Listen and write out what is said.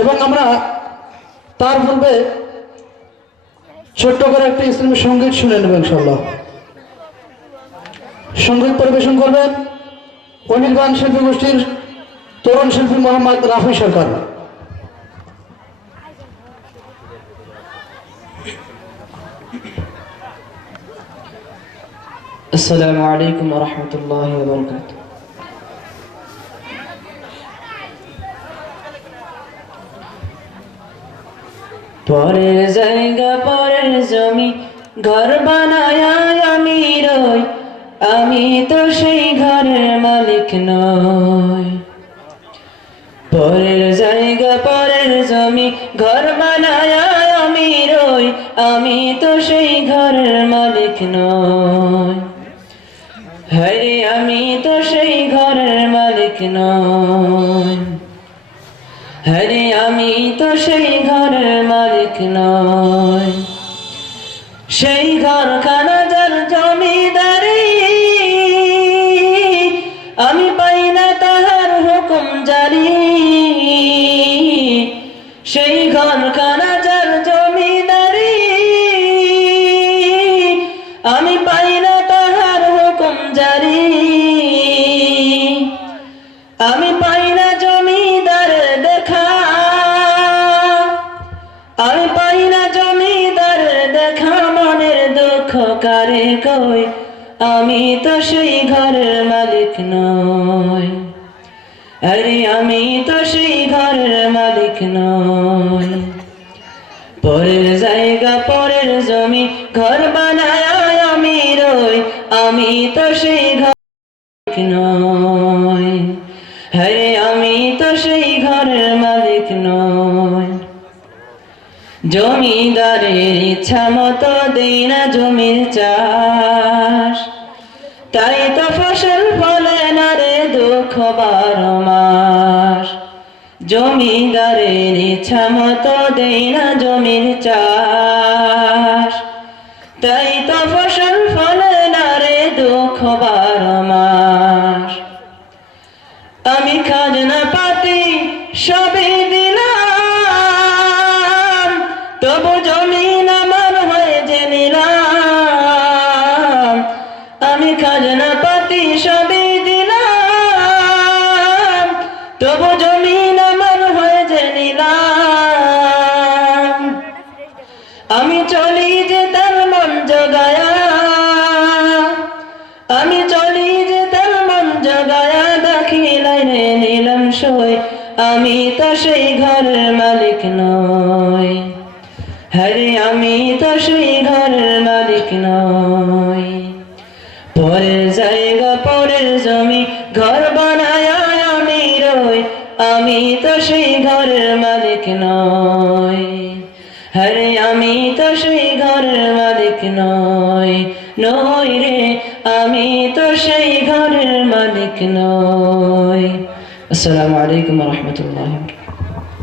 এবং আমরা তার পূর্বে ছোট্ট করে একটা ইসলামী সঙ্গীত শুনে নেব ইনশাআল্লাহ। সঙ্গীত পরিবেশন করবেন অনির্বাণ শিল্পী গোষ্ঠীর তরুণ শিল্পী মোহাম্মদ রাফি সরকার। আসসালামু আলাইকুম ওয়া রাহমাতুল্লাহি ওয়া বারাকাতুহু। পরের জায়গা পরের জমি ঘর বানায় আমি রই, আমি তো সেই ঘরের মালিক নই। পরের জায়গা পরের জমি ঘর বানায় আমি রই, আমি তো সেই ঘরের মালিক নই। হ্যাঁ আমি তো সেই ঘরের মালিক নই, হ্যাঁ আমি তো সেই ঘরের মালিক নই। সেই ঘরখানা যার জমিদারি, আমি পাই না তাহার হুকুম জারি। সেই ঘরখানা যার জমিদারি, আমি পাই না তাহার হুকুম জারি। আমি পাই না জমিদার দেখা, আমি পাই না জমিদার দেখা, মনের দুঃখ কারে কই, আমি তো সেই ঘরের মালিক নই। আরে আমি তো সেই ঘরের মালিক নই। পরের জায়গা পরের জমি ঘর বানায় আমি রই, আমি তো সেই ঘর নই। হ্যাঁ আমি তো সেই ঘরের মালিক নই। জমিদারের ইচ্ছা মতো দেই না জমির চাষ, তাই তো ফসল ফলে না রে দুঃখ 12 মাস। জমিদারের ইচ্ছা মতো দেই না জমির চাষ, তাই তো ফসল ফলে না রে দুঃখ 12 মাস। আমি খাজনা পাতি সবই দিলাম, তবু জমিন আমার হয়ে যে নিলাম। আমি খাজনা পাতি সবই দিলাম, তবু জমিন আমার হয়ে যে নিলাম। আমি চলি যে তার মন জগায়া, আমি চলি যে তার মন জগায়া, দাখিলাই নিলাম সই, আমি তো সেই ঘরের মালিক নই। হ্যাঁ আমি তো সেই ঘরের মালিক নই। পরের জায়গা পরের জমি ঘর বানায় আমি রই, আমি তো সেই ঘরের মালিক নই। হ্যাঁ আমি তো সেই ঘরের মালিক নই, নই রে আমি তো সেই ঘরের মালিক নই। আসসালামু আলাইকুম ওয়া রাহমাতুল্লাহি ওয়া বারাকাতুহু।